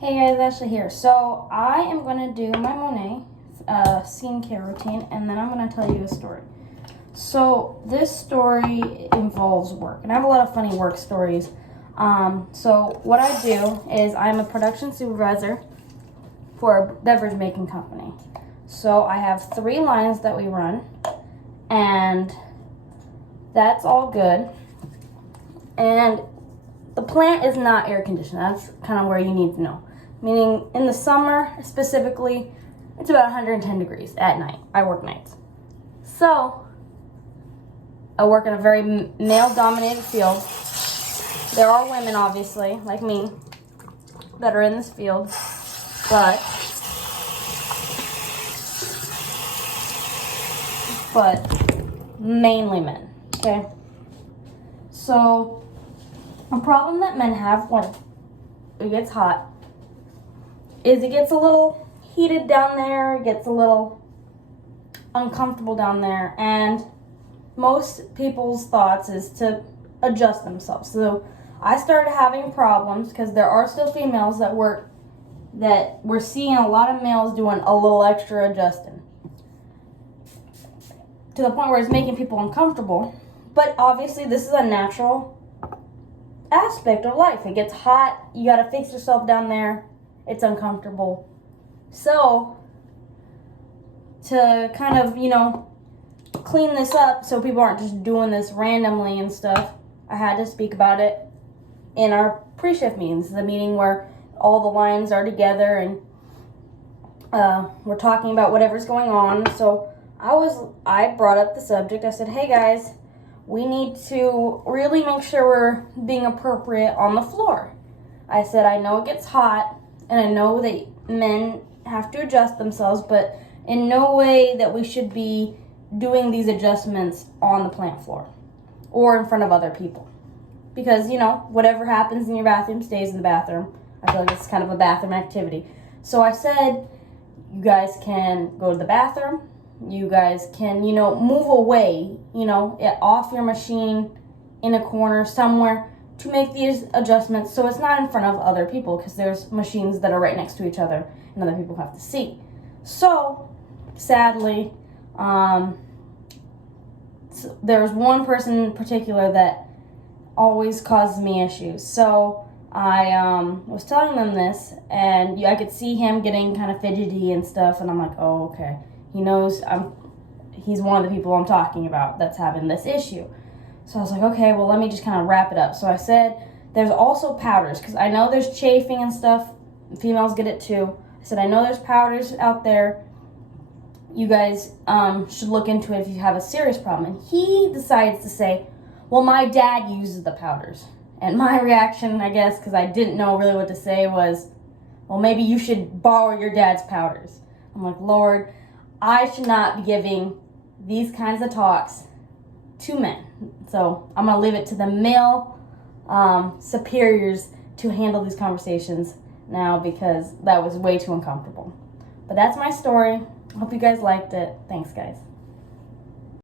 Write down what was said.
Hey guys, Ashley here. So I am going to do my Monet skincare routine, and then I'm going to tell you a story. So this story involves work, and I have a lot of funny work stories. So what I do is I'm a production supervisor for a beverage making company. So I have 3 lines that we run, and that's all good. And the plant is not air conditioned. That's kind of where you need to know. Meaning in the summer specifically, it's about 110 degrees at night. I work nights. So I work in a very male-dominated field. There are women, obviously, like me, that are in this field, but mainly men, okay? So a problem that men have when it gets hot is it gets a little heated down there, it gets a little uncomfortable down there, and most people's thoughts is to adjust themselves. So I started having problems because there are still females that we're seeing a lot of males doing a little extra adjusting to the point where it's making people uncomfortable. But obviously this is a natural aspect of life. It gets hot, you gotta fix yourself down there, it's uncomfortable. So to kind of, clean this up so people aren't just doing this randomly and stuff, I had to speak about it in our pre-shift meetings, the meeting where all the lines are together and we're talking about whatever's going on. So I brought up the subject. I said, hey guys, we need to really make sure we're being appropriate on the floor. I said, I know it gets hot, and I know that men have to adjust themselves, but in no way that we should be doing these adjustments on the plant floor or in front of other people. Because, whatever happens in your bathroom stays in the bathroom. I feel like it's kind of a bathroom activity. So I said, you guys can go to the bathroom. You guys can, move away, off your machine in a corner somewhere to make these adjustments so it's not in front of other people, because there's machines that are right next to each other and other people have to see. So, sadly, there's one person in particular that always causes me issues. So I was telling them this, and I could see him getting kind of fidgety and stuff, and I'm like, oh, okay. He knows he's one of the people I'm talking about that's having this issue. So I was like, okay, well, let me just kind of wrap it up. So I said, there's also powders, because I know there's chafing and stuff. Females get it too. I said, I know there's powders out there. You guys should look into it if you have a serious problem. And he decides to say, well, my dad uses the powders. And my reaction, I guess, because I didn't know really what to say, was, well, maybe you should borrow your dad's powders. I'm like, Lord, I should not be giving these kinds of talks to men. So I'm going to leave it to the male superiors to handle these conversations now, because that was way too uncomfortable. But that's my story. I hope you guys liked it. Thanks, guys.